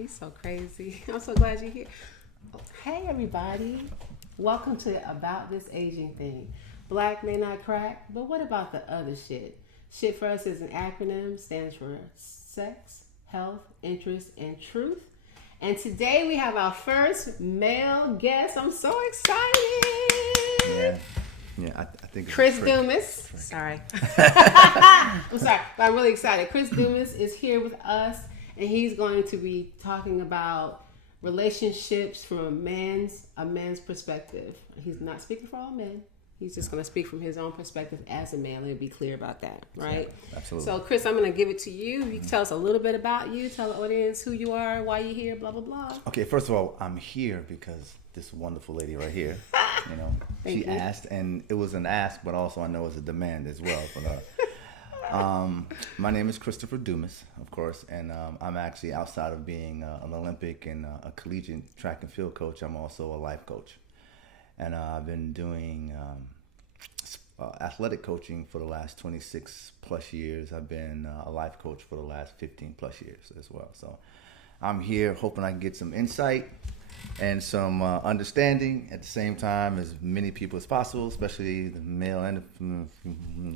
He's so crazy. I'm so glad you're here. Hey, everybody. Welcome to About This Aging Thing. Black may not crack, but what about the other shit? Shit for us is an acronym, stands for sex, health, interest, and truth. And today we have our first male guest. I'm so excited. Yeah, I think it's Chris Dumas. Sorry. I'm sorry, but I'm really excited. Chris Dumas is here with us, and he's going to be talking about relationships from a man's perspective. He's not speaking for all men. He's just going to speak from his own perspective as a man. Let me be clear about that, right? Yeah, absolutely. So, Chris, I'm going to give it to you. You can tell us a little bit about you. Tell the audience who you are, why you're here, blah, blah, blah. Okay, first of all, I'm here because this wonderful lady right here, she asked, and it was an ask, but also I know it's a demand as well. But my name is Christopher Dumas, of course, and I'm actually, outside of being an Olympic and a collegiate track and field coach, I'm also a life coach. And I've been doing athletic coaching for the last 26 plus years. I've been a life coach for the last 15 plus years as well. So I'm here hoping I can get some insight and some understanding at the same time as many people as possible, especially the male and the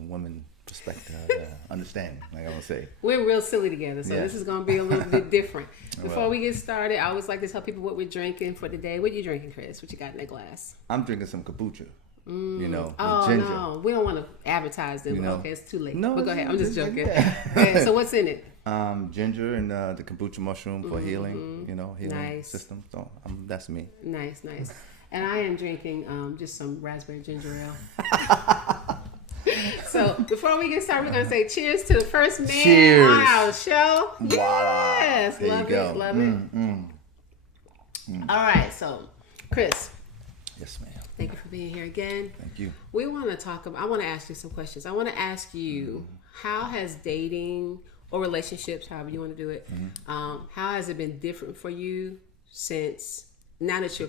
women perspective, understanding, like I would say. We're real silly together, so this is going to be a little bit different. Before Well, we get started, I always like to tell people what we're drinking for the day. What are you drinking, Chris? What you got in that glass? I'm drinking some kombucha, with Oh, ginger. no. We don't want to advertise them. Okay, it's too late. No, but go ahead. I'm just joking. yeah. Okay, so what's in it? Ginger and the kombucha mushroom for healing, healing Nice. system. So that's me. Nice. And I am drinking just some raspberry ginger ale. So before we get started, we're going to say cheers to the first man Cheers. on our show. Voila. Yes. There Love you it. go. Love it. All right. So, Chris, Yes, ma'am. thank you for being here again. Thank you. We want to talk about, I want to ask you some questions. I want to ask you, how has dating or relationships, however you want to do it, how has it been different for you since, now that you're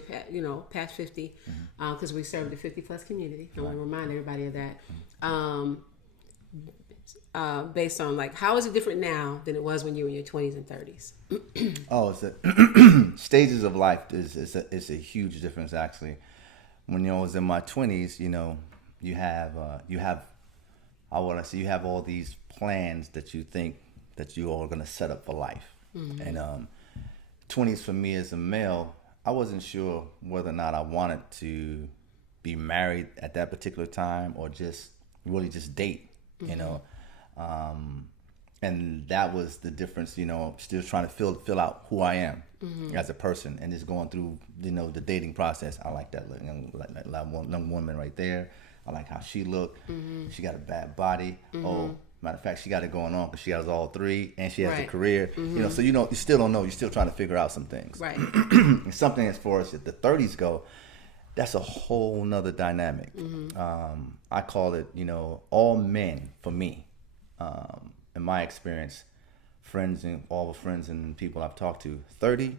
past 50, because we serve the 50 plus community. I want to remind everybody of that. Based on how is it different now than it was when you were in your 20s and 30s? Oh, it's stages of life is a huge difference actually. When I was in my 20s, you have you have all these plans that you think that you are going to set up for life. And 20s for me as a male, I wasn't sure whether or not I wanted to be married at that particular time or just really just date, and that was the difference, still trying to fill out who I am as a person and just going through, the dating process. I like that young woman right there. I like how she looked. She got a bad body. Oh, matter of fact, she got it going on because she has all three and she has a career. So you still don't know. You're still trying to figure out some things. Right. And something as far as the 30s go, that's a whole nother dynamic. I call it, all men for me. In my experience, all the friends and people I've talked to, 30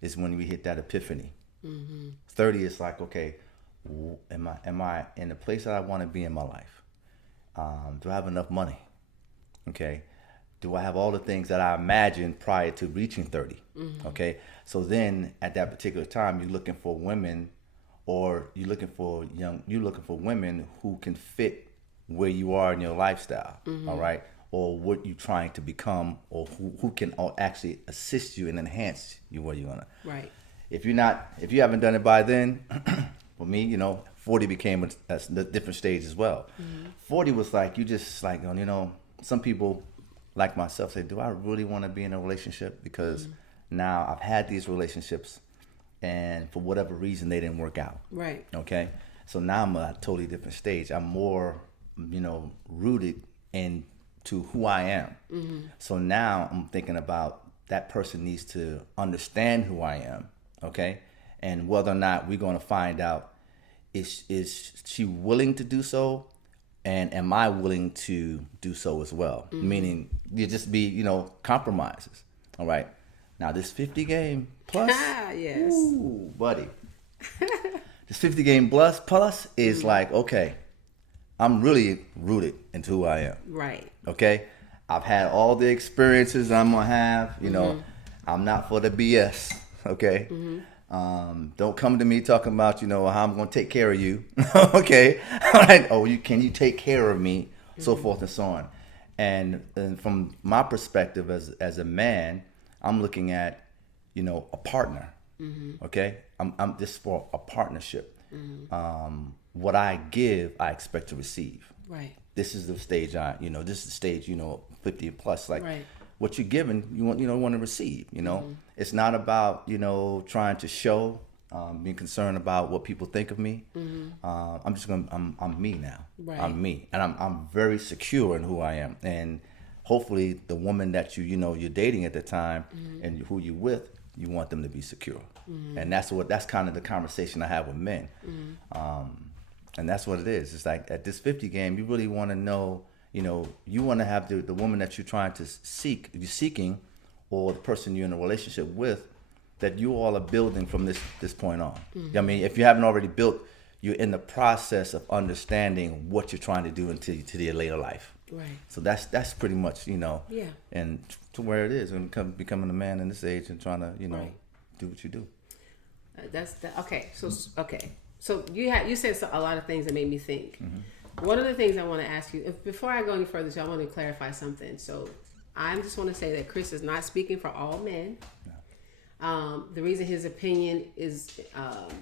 is when we hit that epiphany. 30 is like, okay, am I in the place that I want to be in my life? Do I have enough money? Okay. Do I have all the things that I imagined prior to reaching 30? Okay. So then at that particular time, you're looking for women, or you're looking for women who can fit where you are in your lifestyle. All right. Or what you're trying to become, or who can actually assist you and enhance you where you're gonna. Right. If you haven't done it by then, for me, 40 became a different stage as well. 40 was like, you just like, some people like myself say, do I really want to be in a relationship? Because now I've had these relationships and for whatever reason, they didn't work out. Right. Okay. So now I'm at a totally different stage. I'm more, rooted into who I am. So now I'm thinking about that person needs to understand who I am. Okay. And whether or not we're going to find out, is she willing to do so? And am I willing to do so as well? Meaning you just be, compromises. All right. Now this 50 game plus, yes. ooh, buddy. This 50 game plus is like, okay, I'm really rooted into who I am. Right. Okay. I've had all the experiences I'm gonna have, I'm not for the BS. Okay. Don't come to me talking about, how I'm going to take care of you. Okay. All right. Oh, can you take care of me? So forth and so on. And from my perspective as a man, I'm looking at, a partner. Okay. I'm just for a partnership. What I give, I expect to receive. Right. This is the stage this is the stage, 50 plus. Like Right. what you're given, you want to receive, It's not about, trying to show, being concerned about what people think of me. I'm me now. Right. I'm me. And I'm very secure in who I am. And hopefully the woman that you're dating at the time and who you're with, you want them to be secure. And that's kind of the conversation I have with men. And that's what it is. It's like at this 50 game, you really want to know, you want to have the woman that you're trying to you're seeking, or the person you're in a relationship with, that you all are building from this point on. I mean, if you haven't already built, you're in the process of understanding what you're trying to do into your later life. Right. So that's pretty much, Yeah. and to where it is, and becoming a man in this age and trying to, Right. do what you do. Okay. So you said a lot of things that made me think. One of the things I want to ask you, before I go any further, so I want to clarify something. So I just want to say that Chris is not speaking for all men. No. The reason his opinion is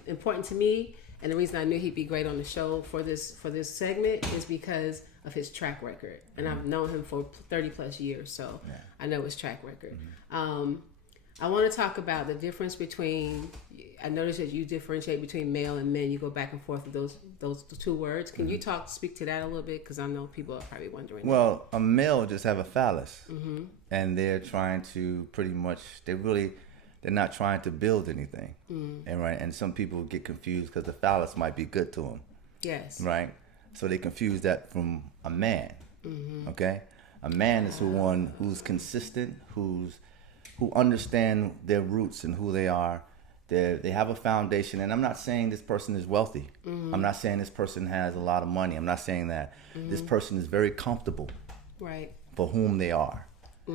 important to me, and the reason I knew he'd be great on the show for this segment, is because of his track record. And I've known him for 30 plus years, so I know his track record. I want to talk about the difference between, I noticed that you differentiate between male and men. You go back and forth with those two words. Can you speak to that a little bit? Because I know people are probably wondering. Well, a male just have a phallus, and they're trying to pretty much, they're not trying to build anything. And some people get confused because the phallus might be good to them. Yes. Right? So they confuse that from a man. Okay? A man is one who's consistent, who understand their roots and who they are. They have a foundation, and I'm not saying this person is wealthy. I'm not saying this person has a lot of money. I'm not saying that. This person is very comfortable, right, for whom they are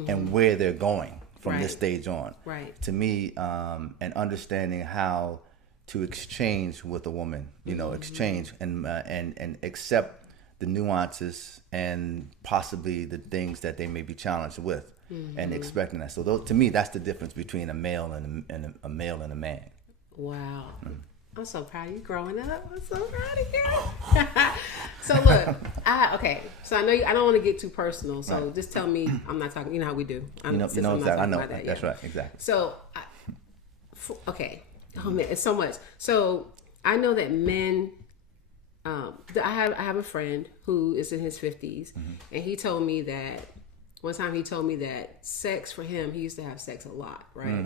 and where they're going from this stage on. Right. To me, and understanding how to exchange with a woman, exchange and accept the nuances and possibly the things that they may be challenged with. And expecting that. So to me, that's the difference between a male and a male and a man. Wow. I'm so proud of you growing up. I'm so proud of you. So look, So I know I don't want to get too personal. So just tell me, I'm not talking. You know how we do. I know exactly. I know. That's right. Exactly. So, okay. Oh man, it's so much. So I know that men. I have a friend who is in his 50s, and he told me that. One time he told me that sex for him, he used to have sex a lot, right?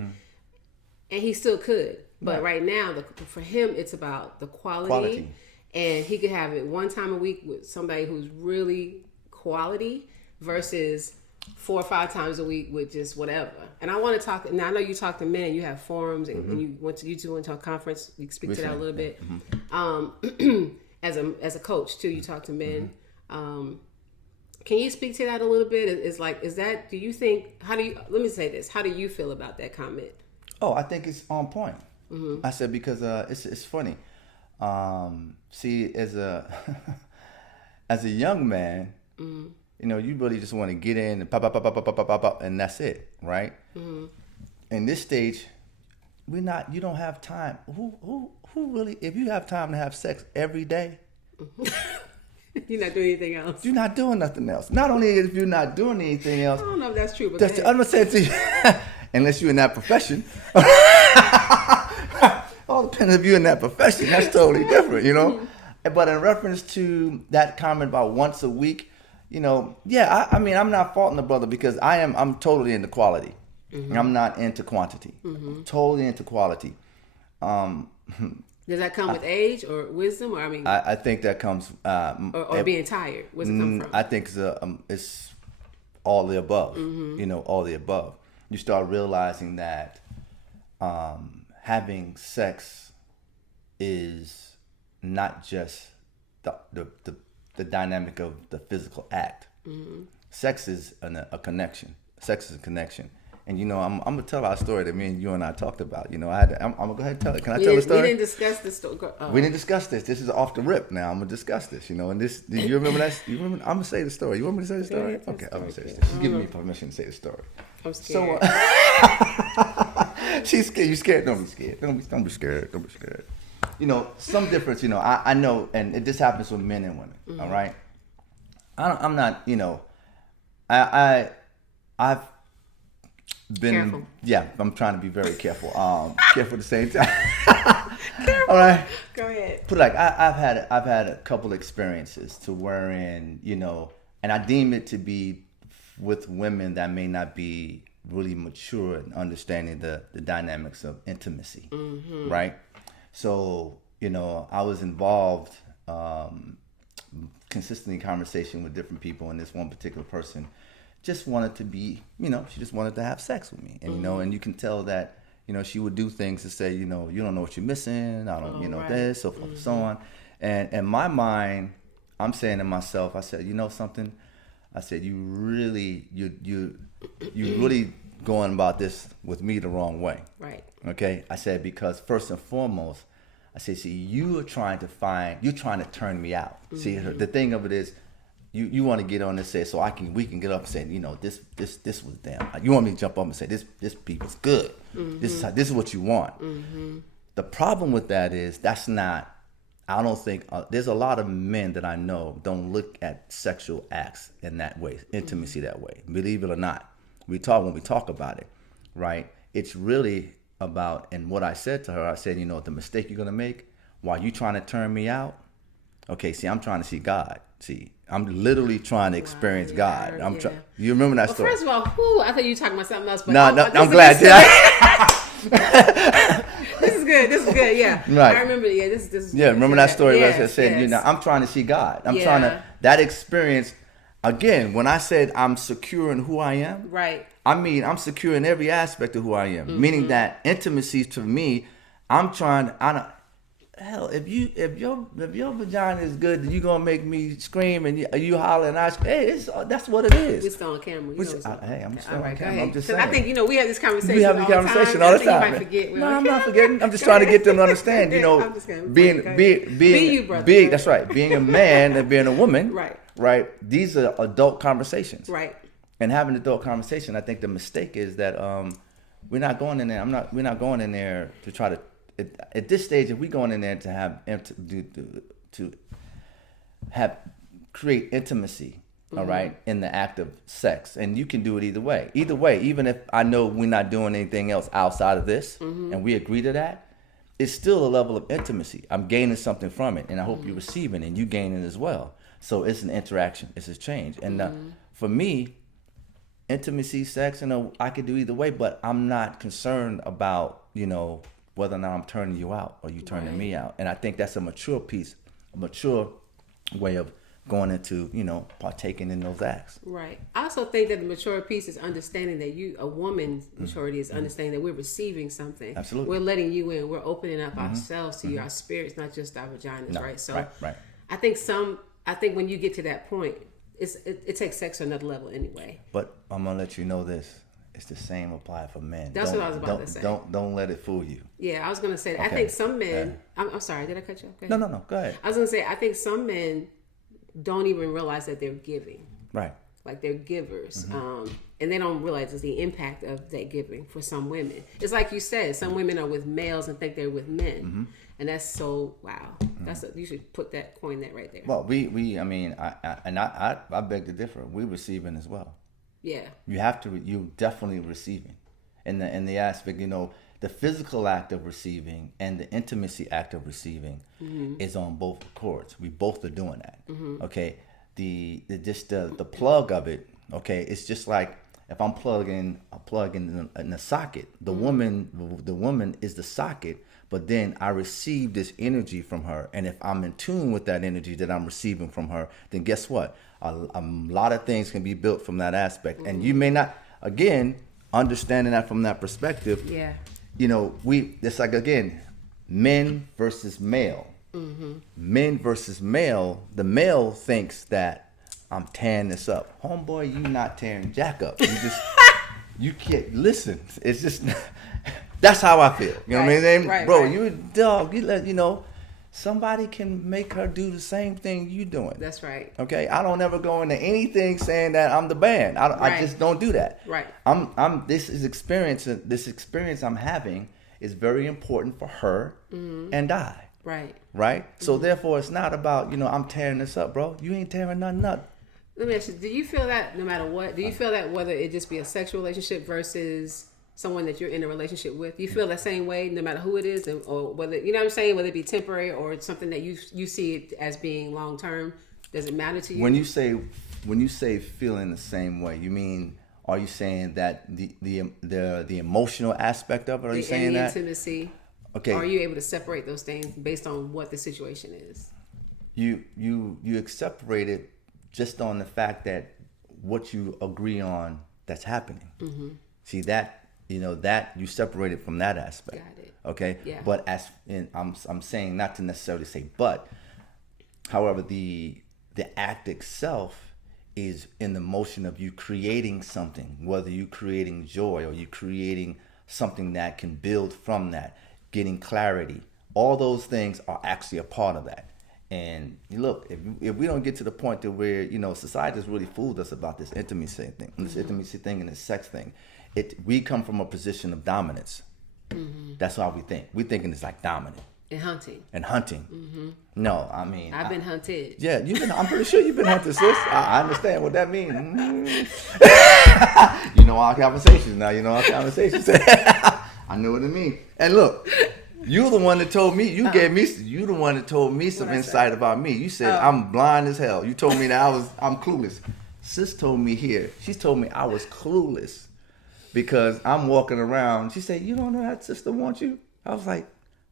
And he still could. But right now, for him, it's about the quality. And he could have it one time a week with somebody who's really quality versus 4 or 5 times a week with just whatever. And I want to talk, now I know you talk to men and you have forums and you two went to a conference. You can speak to that a little bit. As a coach too, you talk to men. Can you speak to that a little bit? Do you think, let me say this, how do you feel about that comment? Oh, I think it's on point. I said, because it's funny. See, as a young man, you really just want to get in and pop, and that's it, right? In this stage, you don't have time. Who really, if you have time to have sex every day, you're not doing anything else. You're not doing nothing else. Not only if you're not doing anything else. I don't know if that's true, but I'm gonna say it to you, unless you're in that profession. All depends if you're in that profession. That's totally different, But in reference to that comment about once a week, I mean, I'm not faulting the brother because I'm totally into quality. I'm not into quantity. I'm totally into quality. Does that come with age or wisdom, or I think that comes or being tired? Where's it come from? I think it's all the above. All the above. You start realizing that having sex is not just the dynamic of the physical act. Sex is a connection. Sex is a connection, And I'm gonna tell our story that me and you and I talked about. I'm gonna go ahead and tell it. Can I tell the story? We didn't discuss the story. We didn't discuss this. This is off the rip. Now I'm gonna discuss this. And this. Do you remember that? You remember? I'm gonna say the story. You want me to say the story? Okay, I'm gonna say the story. She's giving me permission to say the story. I'm scared. So she's scared. You scared? Don't be scared. Don't be scared. Don't be scared. Some difference. I know, and this happens with men and women. Mm-hmm. All right. I'm not. I've been. Careful. Yeah, I'm trying to be very careful. Careful at the same time. All right. Go ahead. But I've had a couple experiences to wherein and I deem it to be with women that may not be really mature in understanding the dynamics of intimacy, mm-hmm. right? So I was involved consistently in conversation with different people, and this one particular person just wanted to be, she just wanted to have sex with me, and mm-hmm. and you can tell that. She would do things to say, you don't know what you're missing. I don't, right. this, so forth mm-hmm. and so on. And in my mind, I'm saying to myself, I said, something? I said, you really going about this with me the wrong way. Right. Okay. I said, because first and foremost, I said, see, you're trying to turn me out. Mm-hmm. See, the thing of it is, you want to get on and say, so we can get up and say, this was them. You want me to jump up and say, this people's good. Mm-hmm. This is what you want. Mm-hmm. The problem with that is that's not. I don't think there's a lot of men that I know don't look at sexual acts in that way, intimacy that way. Believe it or not, when we talk about it, right? It's really about. And what I said to her, I said, the mistake you're gonna make while you trying to turn me out. Okay, see, I'm trying to see God. See, I'm literally trying to experience God. You remember that story? First of all, I thought you were talking about something else. But I'm glad. This is good. This is good. Yeah, right. I remember. Yeah, this is. Yeah, remember that story where I said, yes. I'm trying to see God. I'm trying to that experience. Again, when I said I'm secure in who I am, right? I mean I'm secure in every aspect of who I am. Mm-hmm. Meaning that intimacy to me, hell, if your vagina is good, you gonna make me scream and you holler and I scream. Hey, that's what it is. We're still on camera. I'm still on camera. I'm just saying. I think we have this conversation. We have the conversation all the time. You might forget. No, I'm not forgetting. I'm just trying to get them to understand. Being big. That's right. Being a man and being a woman. Right. Right. These are adult conversations. Right. And having adult conversation, I think the mistake is that we're not going in there. We're not going in there to try to. At this stage, if we're going in there to create intimacy, mm-hmm. all right, in the act of sex, and you can do it either way. Either way, even if I know we're not doing anything else outside of this, mm-hmm. and we agree to that, it's still a level of intimacy. I'm gaining something from it, and I hope mm-hmm. you're receiving it, and you gain it as well. So it's an interaction. It's a change. And mm-hmm. For me, intimacy, sex, I could do either way, but I'm not concerned about, whether or not I'm turning you out or you turning me out. And I think that's a mature piece, a mature way of going into, partaking in those acts. Right. I also think that the mature piece is understanding that a woman's maturity is understanding that we're receiving something. Absolutely. We're letting you in. We're opening up mm-hmm. ourselves to mm-hmm. you, our spirits, not just our vaginas, right? So right. I think when you get to that point, it takes sex to another level anyway. But I'm going to let you know this. It's the same apply for men. That's what I was about to say. Don't let it fool you. Yeah, I was going to say that. Okay. I think some men... I'm sorry, did I cut you off? No, go ahead. I was going to say, I think some men don't even realize that they're giving. Right. Like they're givers. Mm-hmm. And they don't realize the impact of that giving for some women. It's like you said, some women are with males and think they're with men. Mm-hmm. And that's so, wow. Mm-hmm. You should put that, coin that right there. Well, I beg to differ. We're receiving as well. Yeah. You definitely receiving. In the aspect, the physical act of receiving and the intimacy act of receiving mm-hmm. is on both chords. We both are doing that. Mm-hmm. Okay. The plug of it, okay, it's just like if I'm plugging in the socket, the mm-hmm. woman is the socket, but then I receive this energy from her. And if I'm in tune with that energy that I'm receiving from her, then guess what? A lot of things can be built from that aspect. Mm-hmm. And you may not, again, understanding that from that perspective. Yeah. It's like, again, men versus male. Mm-hmm. Men versus male. The male thinks that I'm tearing this up. Homeboy, you not tearing Jack up. you can't listen. It's just that's how I feel. You know what I mean? Right, Bro, right. you a dog. You know, somebody can make her do the same thing you doing. That's right. Okay, I don't ever go into anything saying that I'm the band. I Right. just don't do that. Right. This experience I'm having is very important for her and I. Right. Right. So therefore, it's not about I'm tearing this up, bro. You ain't tearing nothing up. Let me ask you, do you feel that no matter what, do you feel that whether it just be a sexual relationship versus someone that you're in a relationship with, you feel the same way no matter who it is, or whether, you know what I'm saying, whether it be temporary or something that you see it as being long term? Does it matter to you? When you say feeling the same way, you mean, are you saying that the emotional aspect of it? Are you saying and the that intimacy? Okay. Are you able to separate those things based on what the situation is? you separate it just on the fact that what you agree on that's happening. See that that you separate it from that aspect. Got it. Okay. Yeah. But I'm saying not to necessarily say but. However, the act itself is in the motion of you creating something, whether you creating joy or you creating something that can build from that, getting clarity. All those things are actually a part of that. And look, if we don't get to the point that where society has really fooled us about this intimacy thing, and this sex thing, we come from a position of dominance. That's how we think. We're thinking it's like dominant And hunting. No, I mean I've been hunted. Yeah, I'm pretty sure you've been hunted, sis. I understand what that means. Our conversations now. Our conversations. I know what it means. And look. You the one that told me. You the one that told me some insight about me. You said I'm blind as hell. You told me that I'm clueless. Sis told me here. She told me I was clueless because I'm walking around. She said, "You don't know that sister wants you." I was like,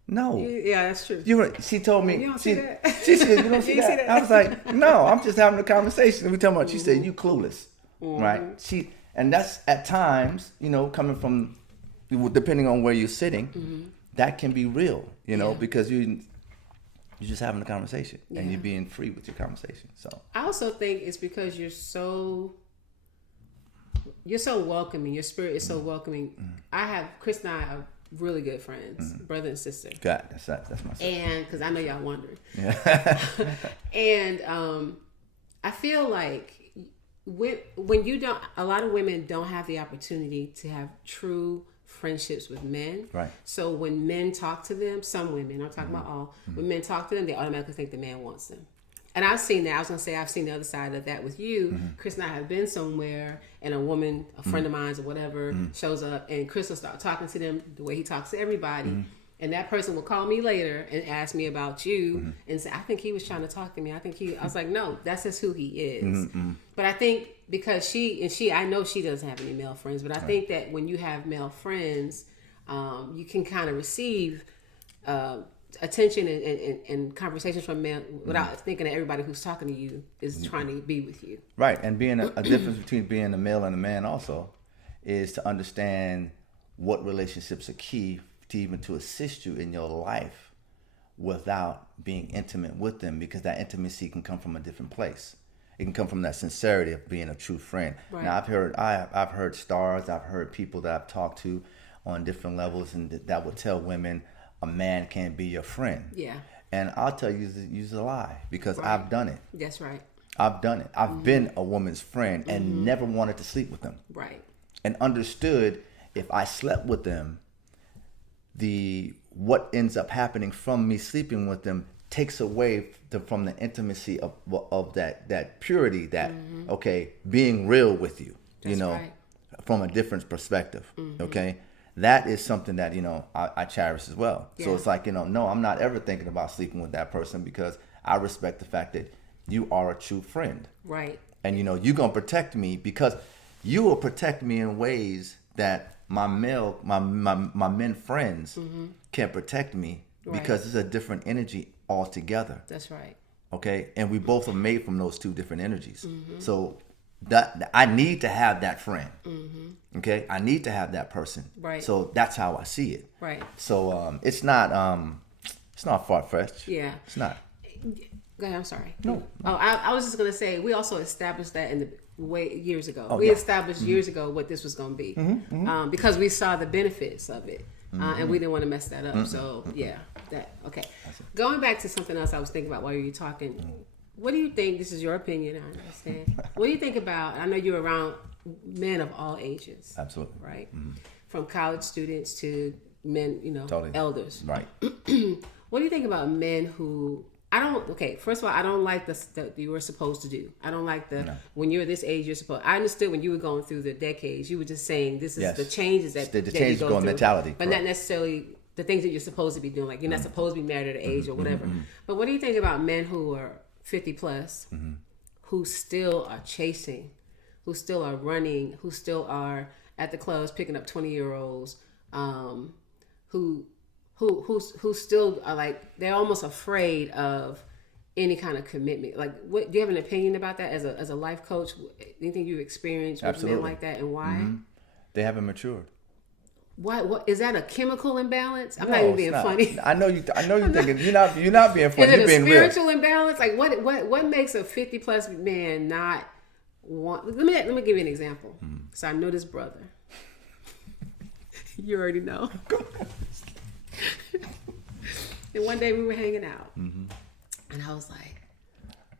"No." Yeah, that's true. She told me. You don't see that? She said, "You don't see You that?" see that? I was like, "No, I'm just having a conversation." We talking about. She said, "You clueless," right? And that's at times, coming from, depending on where you're sitting. That can be real, because you're just having a conversation and you're being free with your conversation. So I also think it's because you're so welcoming. Your spirit is so welcoming. Chris and I are really good friends, brother and sister. God, that's my sister. And because I know y'all wondered. Yeah. And I feel like when you don't, a lot of women don't have the opportunity to have true friendships with men. Right. So when men talk to them, some women, I'm talking about all, when men talk to them, they automatically think the man wants them. And I've seen that. I was going to say I've seen the other side of that with you. Chris and I have been somewhere and a woman, a friend of mine or whatever, shows up and Chris will start talking to them the way he talks to everybody. And that person will call me later and ask me about you and say, I think he was trying to talk to me. I was like, no, that's just who he is. But I think because I know she doesn't have any male friends, but I think that when you have male friends, you can kind of receive attention and conversations from men without thinking that everybody who's talking to you is trying to be with you. Right. And being a difference between being a male and a man also is to understand what relationships are key to assist you in your life without being intimate with them, because that intimacy can come from a different place. It can come from that sincerity of being a true friend. Right. Now I've heard stars, I've heard people that I've talked to on different levels, and that would tell women a man can't be your friend. Yeah. And I'll tell you, it's a lie, because I've done it. That's right. I've done it. I've been a woman's friend and never wanted to sleep with them. Right. And understood if I slept with them, what ends up happening from me sleeping with them takes away from the intimacy of that purity, that being real with you, That's right. from a different perspective. Okay, that is something that I cherish as well. Yeah. So it's like no, I'm not ever thinking about sleeping with that person, because I respect the fact that you are a true friend. Right. And you're gonna protect me, because you will protect me in ways that my men friends can't protect me, because it's a different energy altogether. That's right. Okay, and we both are made from those two different energies. So that I need to have that friend. Okay, I need to have that person. Right. So that's how I see it. Right. So it's not far fetched. Yeah. It's not. Go ahead. I'm sorry. No. Oh, I was just gonna say we also established that way years ago. Oh, We yeah. established years ago what this was going to be because we saw the benefits of it, and we didn't want to mess that up. So yeah, that okay. Going back to something else I was thinking about while you were talking. What do you think? This is your opinion. I understand. What do you think about? I know you're around men of all ages. Absolutely. Right, from college students to men, Totally. elders. Right. What do you think about men who? First of all, I don't like the you were supposed to do. I don't like when you're this age, you're supposed. I understood when you were going through the decades, you were just saying this is the changes that the that changes you go going through, mentality, but not necessarily the things that you're supposed to be doing. Like you're not supposed to be married at an age or whatever. But what do you think about men who are 50 plus, who still are chasing, who still are running, who still are at the clubs picking up 20-year-olds, who still are like they're almost afraid of any kind of commitment. Like, what do you have an opinion about that as a life coach? Anything you've experienced with men like that, and why? They haven't matured. Why? What is that? A chemical imbalance? I'm No, not even it's being not. funny. I know you thinking you're not being funny. Is it You're a being spiritual real. imbalance? Like what makes a 50 plus man not want? Let me give you an example. So I know this brother. You already know. And one day we were hanging out, and I was like,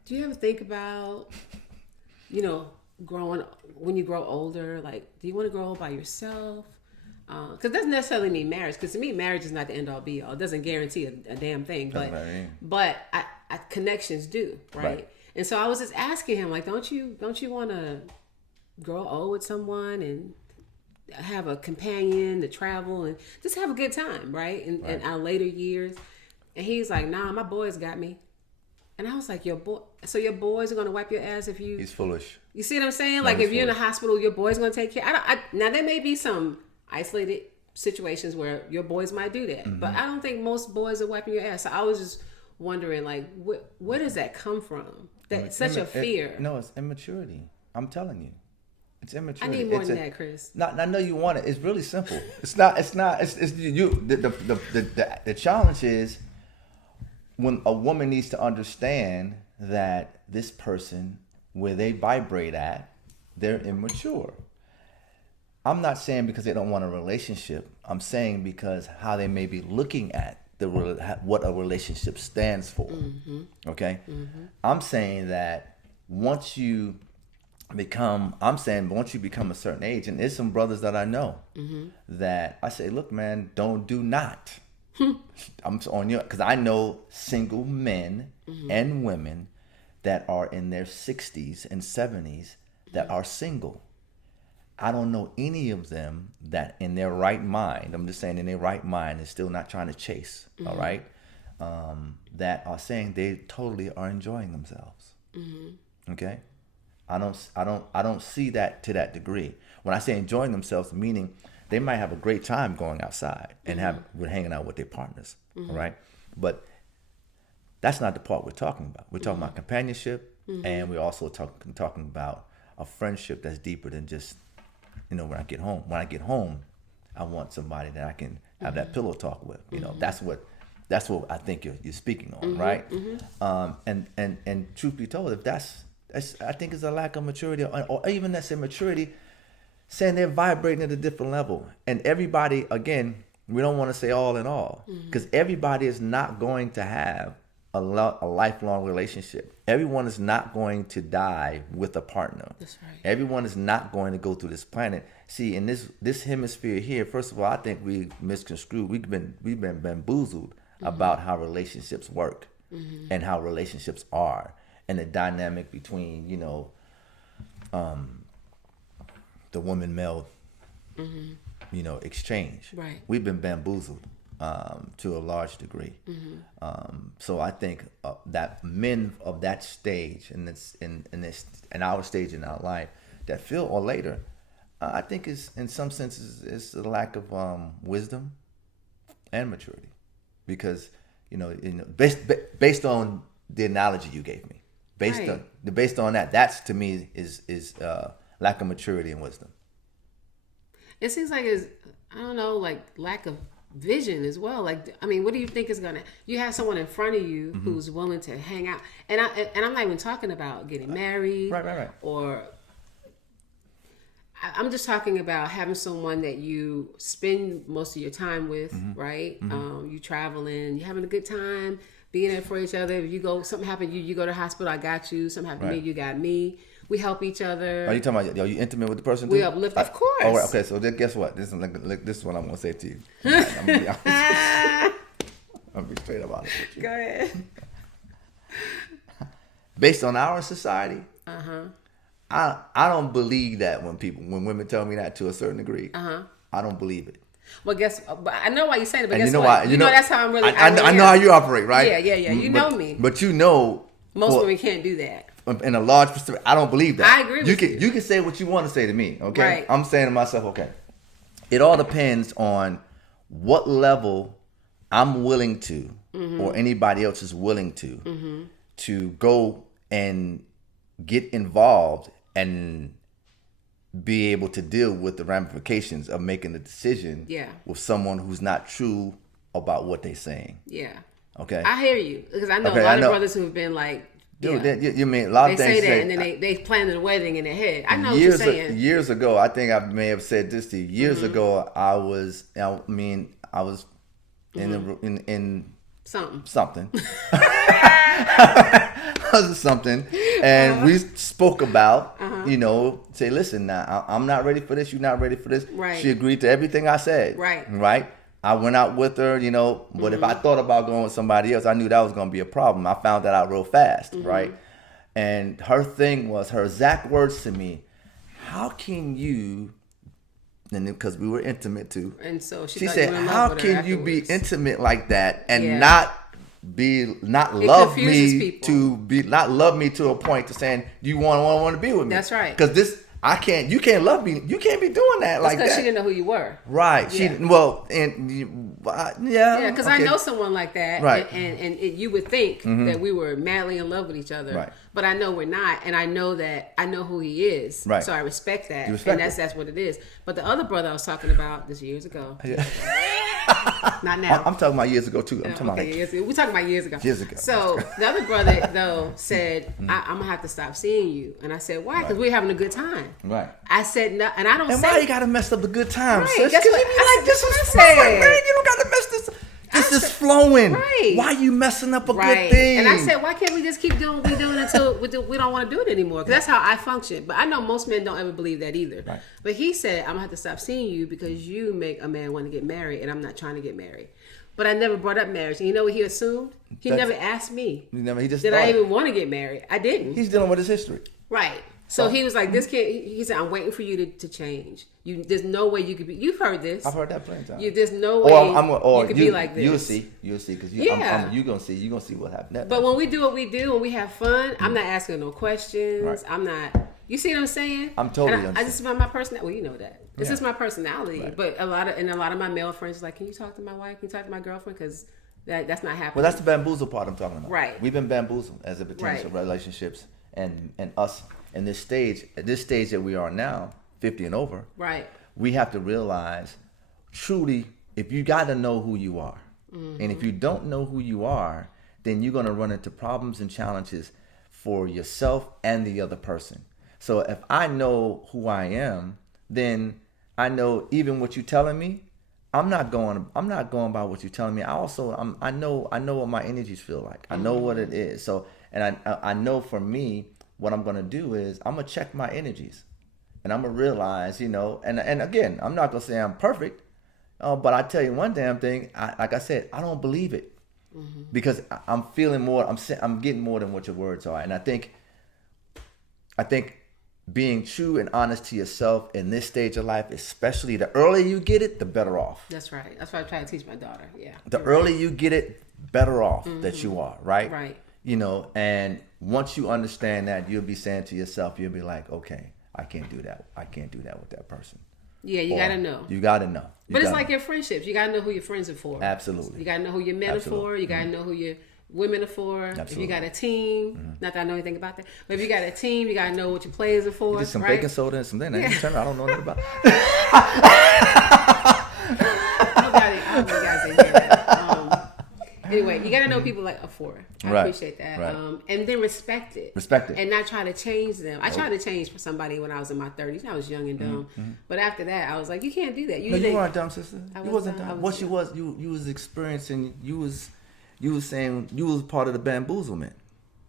"Do you ever think about, growing when you grow older? Like, do you want to grow old by yourself? Because it doesn't necessarily mean marriage. Because to me, marriage is not the end all be all. It doesn't guarantee a damn thing. But connections do, right? And so I was just asking him, like, don't you want to grow old with someone and have a companion to travel and just have a good time, right? In our later years. And he's like, nah, my boys got me. And I was like, your boys are going to wipe your ass if you... He's foolish. You see what I'm saying? Like, if you're in a hospital, your boy's going to take care. Now, there may be some isolated situations where your boys might do that. But I don't think most boys are wiping your ass. So I was just wondering, like, where does that come from? That's such a fear. No, it's immaturity. I'm telling you. It's immaturity. I need more than that, Chris. I know you want it. It's really simple. It's you. The challenge is when a woman needs to understand that this person, where they vibrate at, they're immature. I'm not saying because they don't want a relationship. I'm saying because how they may be looking at what a relationship stands for. Okay? I'm saying that once you become a certain age, and there's some brothers that I know that I say, look, man, do not. I'm on you, because I know single men and women that are in their 60s and 70s that are single. I don't know any of them that in their right mind, I'm just saying in their right mind, is still not trying to chase, all right? That are saying they totally are enjoying themselves. Okay? I don't see that to that degree. When I say enjoying themselves, meaning they might have a great time going outside and hanging out with their partners, all right? But that's not the part we're talking about. We're talking about companionship, and we're also talking about a friendship that's deeper than just, when I get home. When I get home, I want somebody that I can have that pillow talk with. That's what I think you're speaking on, right? And truth be told, if that's I think it's a lack of maturity, or even that's immaturity, saying they're vibrating at a different level. And everybody, again, we don't want to say all in all, because everybody is not going to have a lifelong relationship. Everyone is not going to die with a partner. That's right. Everyone is not going to go through this planet. See, in this hemisphere here, first of all, I think we misconstrued. We've been bamboozled about how relationships work and how relationships are, and the dynamic between the woman male exchange. Right. We've been bamboozled to a large degree. So I think that men of that stage, and in our stage in our life, that feel, or later, I think is in some senses is a lack of wisdom and maturity, because based on the analogy you gave me, based on that, that's to me is lack of maturity and wisdom. It seems like it's, I don't know, like lack of vision as well. Like, I mean, what do you think is gonna? You have someone in front of you who's willing to hang out, and I'm not even talking about getting married, Right. or I'm just talking about having someone that you spend most of your time with, right? You traveling, you having a good time, being there for each other. If you go, something happened, you go to the hospital, I got you. Something happened to me, you got me. We help each other. Are you talking about? Are you intimate with the person? We uplift, of course. Oh, okay. So then guess what? This is what I'm gonna say to you. I'm gonna be honest. I'm gonna be straight about it with you. Go ahead. Based on our society, I don't believe that when women tell me that to a certain degree. I don't believe it. Well, but I know why you're saying it. But And guess you know what? why? You know that's how I'm really. I know how you operate, right? Yeah. You know me. But you know, Most women can't do that. In a large percentage, I don't believe that. I agree with you. You can say what you want to say to me, okay? Right. I'm saying to myself, okay. It all depends on what level I'm willing to, or anybody else is willing to go and get involved and be able to deal with the ramifications of making a decision with someone who's not true about what they're saying. Yeah. Okay. I hear you because I know a lot of brothers who have been like, dude, you mean a lot of things. They say that, and then they plan the wedding in their head. I know what you're saying. Years ago, I think I may have said this to you. Years ago, I was in something. Something, and we spoke about, say, listen, now I'm not ready for this. You're not ready for this. Right. She agreed to everything I said. Right. I went out with her, but if I thought about going with somebody else, I knew that was going to be a problem. I found that out real fast, right? And her exact words to me, how can you, and because we were intimate too. And so she said, how can you be intimate like that and not love me to a point to saying you want to be with me? That's right. Because you can't love me. You can't be doing that like that. Because she didn't know who you were. Right. Yeah. Because I know someone like that. Right. And you would think that we were madly in love with each other. Right. But I know we're not. And I know who he is. Right. So I respect that. That's what it is. But the other brother I was talking about this years ago. Yeah. Not now. I'm talking about years ago too. We're talking about years ago. Years ago. So the other brother though said, I'm gonna have to stop seeing you. And I said, why? Because we're having a good time. Right. I said no, and I don't. And why you gotta mess up the good time? Right. Because you be like, this is flowing, man. You don't gotta mess this. This is flowing. Right. Why you messing up a good thing? And I said, why can't we just keep doing what we're doing until we don't want to do it anymore? Because that's how I function. But I know most men don't ever believe that either. Right. But he said, I'm gonna have to stop seeing you because you make a man want to get married, and I'm not trying to get married. But I never brought up marriage. And you know what he assumed? He never asked me. Did I even want to get married? I didn't. He's dealing with his history. Right. So he was like, this kid, he said, I'm waiting for you to change. There's no way you could be, you've heard this. I've heard that plenty of times. There's no way you could be like this. You'll see, because you're going to see what happens. But when we do what we do, when we have fun, I'm not asking no questions. Right. I'm not, you see what I'm saying? I'm totally I just my personality. Well, you know that. This is my personality. Right. But a lot of my male friends are like, can you talk to my wife? Can you talk to my girlfriend? Because that's not happening. Well, that's the bamboozle part I'm talking about. Right. We've been bamboozled as it pertains to relationships and us. In this stage, that we are now, 50 and over, right? We have to realize, truly, if you got to know who you are, and if you don't know who you are, then you're going to run into problems and challenges for yourself and the other person. So if I know who I am, then I know even what you're telling me. I'm not going by what you're telling me. I know what my energies feel like. I know what it is. So, and I know for me, what I'm going to do is I'm going to check my energies, and I'm going to realize, and again, I'm not going to say I'm perfect, but I tell you one damn thing, like I said, I don't believe it because I'm feeling more, I'm getting more than what your words are. And I think being true and honest to yourself in this stage of life, especially the earlier you get it, the better off. That's right. That's what I try to teach my daughter. Yeah. The earlier you get it, better off that you are, right? Right. And once you understand that, you'll be saying to yourself, you'll be like, okay, I can't do that. I can't do that with that person. Yeah, you got to know. You got to know. But it's like your friendships. You got to know who your friends are for. Absolutely. You got to know who your men are for. You got to know who your women are for. Absolutely. If you got a team, not that I know anything about that, but if you got a team, you got to know what your players are for. Just some baking soda and some thing. I don't know nothing about it. I hope you guys didn't hear that. Anyway, you got And I know people like a 4. I Right. appreciate that. Right. And then respect it. Respect it. And not try to change them. I tried to change for somebody when I was in my 30s. I was young and dumb. But after that, I was like, you can't do that. No, you weren't dumb, sister. I You wasn't wasn't dumb. dumb. What you was experiencing. You was saying you was part of the bamboozlement.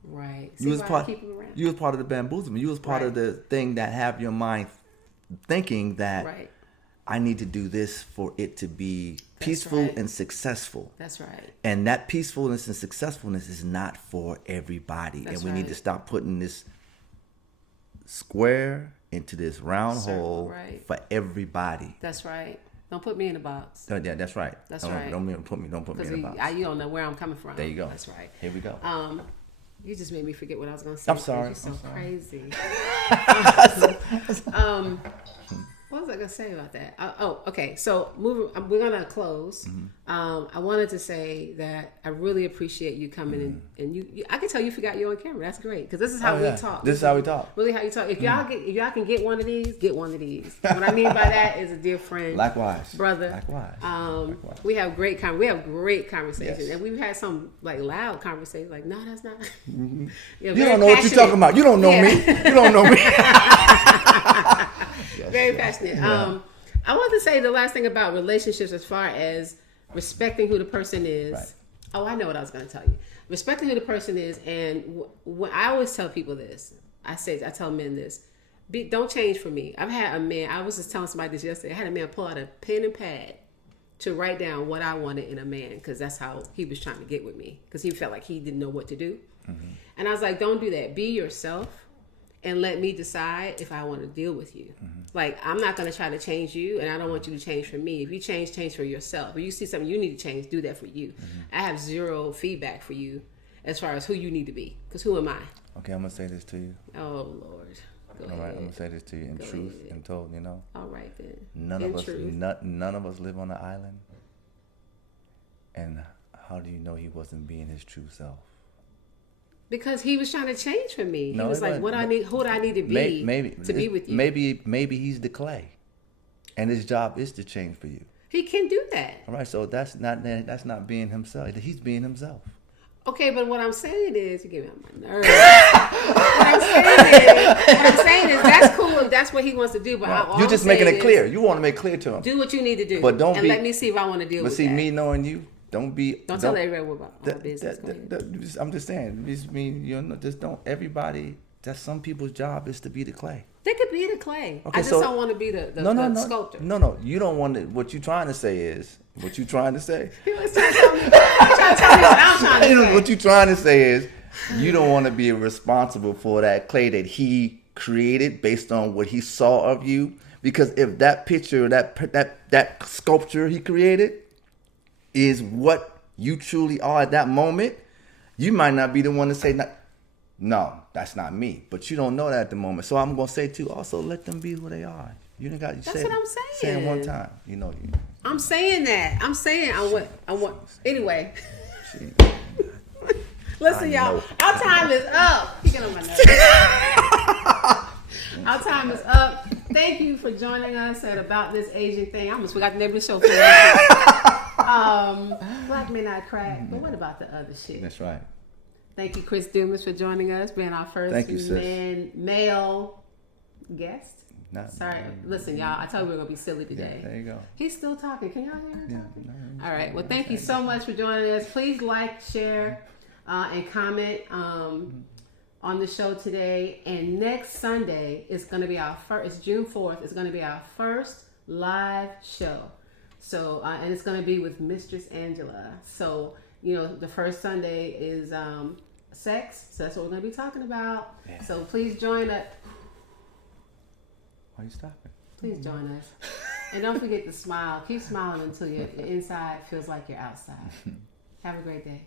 Right. You was part. Keep them around. You was part of the bamboozlement. You was part of the thing that have your mind thinking that Right. I need to do this for it to be peaceful right. and successful. That's right. And that peacefulness and successfulness is not for everybody. That's and we need to right. stop putting this square into this round Circle, hole right. for everybody. That's right. Don't put me in a box. Yeah, that's right. That's don't, right. Don't put me in a box. You don't know where I'm coming from. There you go. That's right. Here we go. You just made me forget what I was going to say. I'm sorry. You're so I'm sorry. crazy. What was I going to say about that? Okay. So we're going to close. I wanted to say that I really appreciate you coming in, and you. I can tell you forgot you're on camera. That's great because this is how we talk. This is how we talk. Really, how you talk. If y'all can get one of these, get one of these. What I mean by that is a dear friend, Likewise, brother. Likewise. We have great conversations, Yes. and we've had some like loud conversations. Like, no, that's not. You don't know what you're talking about. You don't know me. You don't know me. Very passionate. Yeah. I want to say the last thing about relationships as far as respecting who the person is. Right. Oh, I know what I was going to tell you. Respecting who the person is, and when I always tell people this, I tell men this: don't change for me. I've had a man. I was just telling somebody this yesterday. I had a man pull out a pen and pad to write down what I wanted in a man because that's how he was trying to get with me because he felt like he didn't know what to do. And I was like, don't do that. Be yourself. And let me decide if I want to deal with you. Like, I'm not going to try to change you, and I don't want you to change for me. If you change for yourself. If you see something you need to change, do that for you. I have zero feedback for you as far as who you need to be. Because who am I? Okay, I'm going to say this to you. Oh, Lord. Go ahead. All right, I'm going to say this to you in truth and told, All right, then. None of us live on an island. And how do you know he wasn't being his true self? Because he was trying to change for me. No, he was like, who do I need to be to be with you? Maybe he's the clay. And his job is to change for you. He can do that. All right, so that's not being himself. He's being himself. Okay, but what I'm saying is, you get me on my nerves. what I'm saying is, that's cool if that's what he wants to do. But Right. You're just making it clear. You want to make clear to him. Do what you need to do. But don't let me see if I want to deal with that. But see, me knowing you, don't tell everybody about my business. I'm just saying. Just don't. Everybody. That's some people's job is to be the clay. They could be the clay. Okay, I just don't want to be the sculptor. No. You don't want to. What you're trying to say is. What you're trying to say. He was trying to tell me what I'm trying to say. What you're trying to say is, you don't want to be responsible for that clay that he created based on what he saw of you. Because if that picture, that sculpture he created, is what you truly are at that moment, you might not be the one to say, no, that's not me. But you don't know that at the moment. So I'm going to say, too, also let them be who they are. You didn't got to say That's what I'm saying. Say it one time. I'm saying that. I'm saying I want. Anyway. Listen, y'all. Our time is up. You get on my nerves. Our time is up. Thank you for joining us at About This Asian Thing. I almost forgot the name of the show. Black Men Not Crack. But what about the other shit? That's right. Thank you, Chris Dumas, for joining us, being our first male guest. Sorry. Listen, y'all. I told you we were going to be silly today. Yeah, there you go. He's still talking. Can y'all hear him talking? No, all right. Well, thank you so much for joining us. Please like, share, and comment on the show today. And next Sunday is going to be it's June 4th. It's going to be our first live show. So, and it's going to be with Mistress Angela. So, the first Sunday is sex. So that's what we're going to be talking about. Yeah. So please join us. Why are you stopping? Please join us. And don't forget to smile. Keep smiling until your inside feels like you're outside. Have a great day.